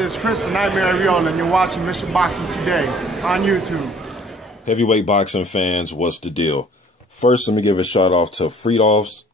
this is Chris the Nightmare Ariola, and you're watching Mission Boxing Today on YouTube. Heavyweight boxing fans, what's the deal? First, let me give a shout out to Freedolph's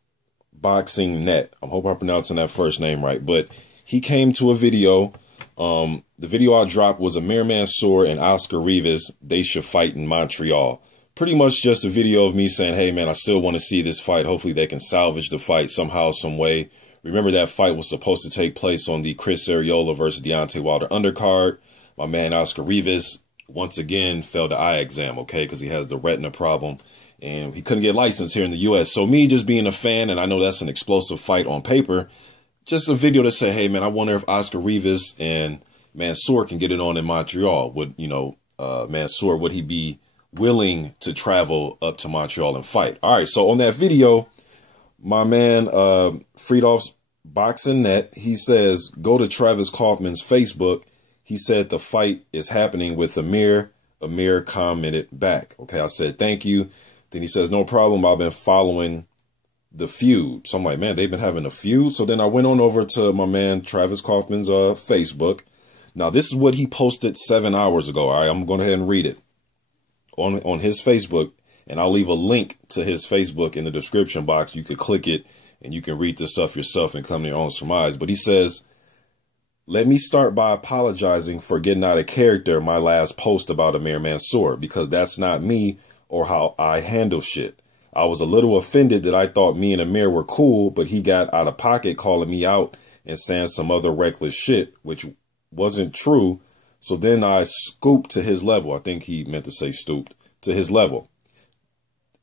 Boxing Net. I hope I'm pronouncing that first name right, but he came to a video. The video I dropped was Amir Mansour and Oscar Rivas. They should fight in Montreal. Pretty much just a video of me saying, hey man, I still want to see this fight. Hopefully they can salvage the fight somehow, some way. Remember that fight was supposed to take place on the Chris Ariola versus Deontay Wilder undercard. My man Oscar Rivas once again failed the eye exam, okay, because he has the retina problem and he couldn't get licensed here in the U.S. So me just being a fan, and I know that's an explosive fight on paper, just a video to say, hey man, I wonder if Oscar Rivas and Mansour can get it on in Montreal. Would, Mansour, would he be willing to travel up to Montreal and fight? All right, so on that video, my man Freedolph's Boxing Net, he says, go to Travis Kauffman's Facebook. He said the fight is happening with Amir. Amir commented back. Okay, I said, thank you. Then he says, no problem. I've been following the feud. So I'm like, man, they've been having a feud. So then I went on over to my man Travis Kauffman's Facebook. Now, this is what he posted 7 hours ago. All right, I'm going to go ahead and read it on his Facebook. And I'll leave a link to his Facebook in the description box. You could click it and you can read this stuff yourself and come to your own surmise. But he says, let me start by apologizing for getting out of character in my last post about Amir Mansour, because that's not me or how I handle shit. I was a little offended that I thought me and Amir were cool, but he got out of pocket calling me out and saying some other reckless shit, which wasn't true. So then I scooped to his level. I think he meant to say stooped to his level.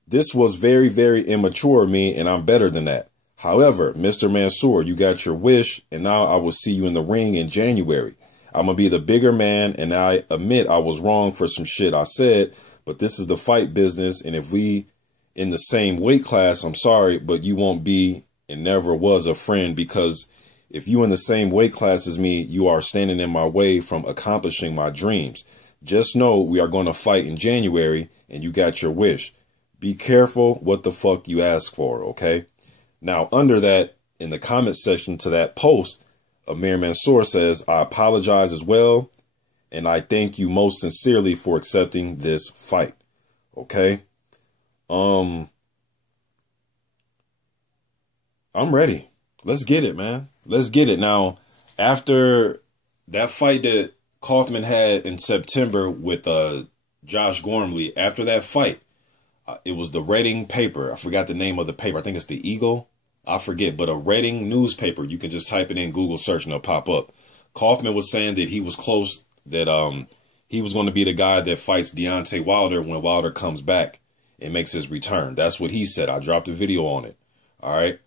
This was very, very immature of me, and I'm better than that. However, Mr. Mansour, you got your wish, and now I will see you in the ring in January. I'm going to be the bigger man, and I admit I was wrong for some shit I said, but this is the fight business, and if we in the same weight class, I'm sorry, but you won't be and never was a friend, because if you in the same weight class as me, you are standing in my way from accomplishing my dreams. Just know we are going to fight in January, and you got your wish. Be careful what the fuck you ask for, okay? Now, under that, in the comment section to that post, Amir Mansour says, I apologize as well, and I thank you most sincerely for accepting this fight, okay? I'm ready. Let's get it, man. Let's get it. Now, after that fight that Kauffman had in September with Josh Gormley, after that fight, it was the Reading paper. I forgot the name of the paper. I think it's the Eagle. I forget, but a Reading newspaper. You can just type it in Google search and it'll pop up. Kauffman was saying that he was close, that he was going to be the guy that fights Deontay Wilder when Wilder comes back and makes his return. That's what he said. I dropped a video on it. All right.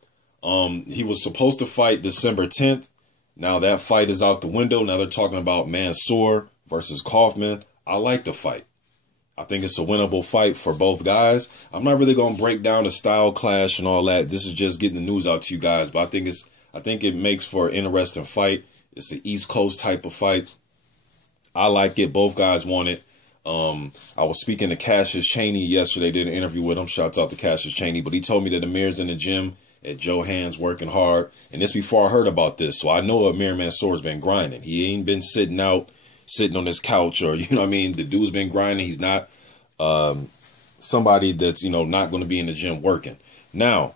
He was supposed to fight December 10th. Now that fight is out the window. Now they're talking about Mansour versus Kauffman. I like the fight. I think it's a winnable fight for both guys. I'm not really going to break down the style clash and all that. This is just getting the news out to you guys. But I think it makes for an interesting fight. It's an East Coast type of fight. I like it. Both guys want it. I was speaking to Cassius Chaney yesterday. Did an interview with him. Shouts out to Cassius Chaney. But he told me that Amir's in the gym at Joe Hands working hard. And this before I heard about this. So I know Amir Mansour's been grinding. He ain't been sitting on his couch, or, you know what I mean? The dude's been grinding. He's not somebody that's, not going to be in the gym working. Now,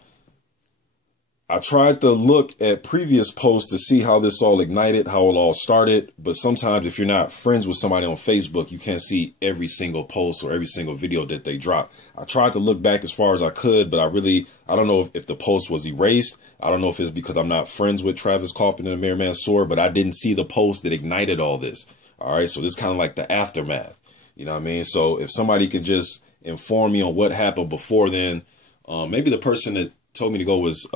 I tried to look at previous posts to see how this all ignited, how it all started. But sometimes if you're not friends with somebody on Facebook, you can't see every single post or every single video that they drop. I tried to look back as far as I could, but I don't know if the post was erased. I don't know if it's because I'm not friends with Travis Kauffman and Amir Mansour, but I didn't see the post that ignited all this. All right, so this is kind of like the aftermath. You know what I mean? So if somebody could just inform me on what happened before then, maybe the person that told me to go was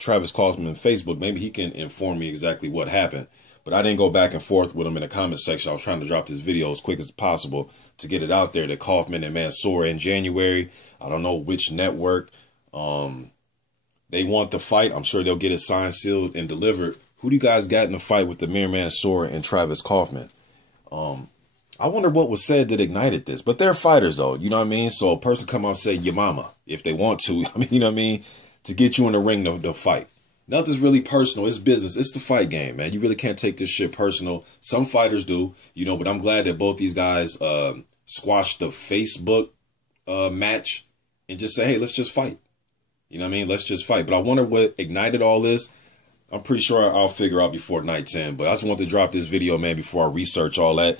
Travis Kauffman on Facebook. Maybe he can inform me exactly what happened. But I didn't go back and forth with him in the comment section. I was trying to drop this video as quick as possible to get it out there that Kauffman and Mansour in January. I don't know which network they want the fight. I'm sure they'll get it signed, sealed, and delivered. Who do you guys got in the fight with Amir Mansour and Travis Kauffman? I wonder what was said that ignited this. But they're fighters, though. You know what I mean? So a person come out and say, your mama, if they want to. I mean, you know what I mean? To get you in the ring to fight. Nothing's really personal. It's business. It's the fight game, man. You really can't take this shit personal. Some fighters do, you know, but I'm glad that both these guys squashed the Facebook match and just say, hey, let's just fight. You know what I mean? Let's just fight. But I wonder what ignited all this. I'm pretty sure I'll figure out before night's end. But I just want to drop this video, man, before I research all that.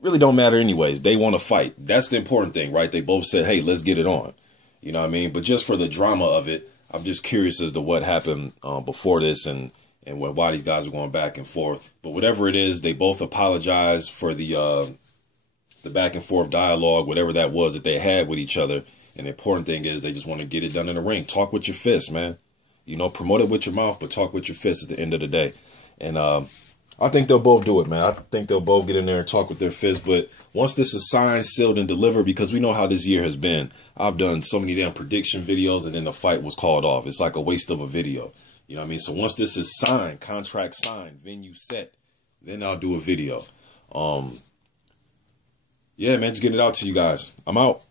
Really don't matter anyways. They want to fight. That's the important thing, right? They both said, hey, let's get it on. You know what I mean? But just for the drama of it, I'm just curious as to what happened before this and why these guys are going back and forth. But whatever it is, they both apologize for the back and forth dialogue, whatever that was that they had with each other. And the important thing is they just want to get it done in the ring. Talk with your fists, man. You know, promote it with your mouth, but talk with your fists at the end of the day. And I think they'll both do it, man. I think they'll both get in there and talk with their fists. But once this is signed, sealed, and delivered, because we know how this year has been. I've done so many damn prediction videos, and then the fight was called off. It's like a waste of a video. You know what I mean? So once this is signed, contract signed, venue set, then I'll do a video. Yeah, man, just getting it out to you guys. I'm out.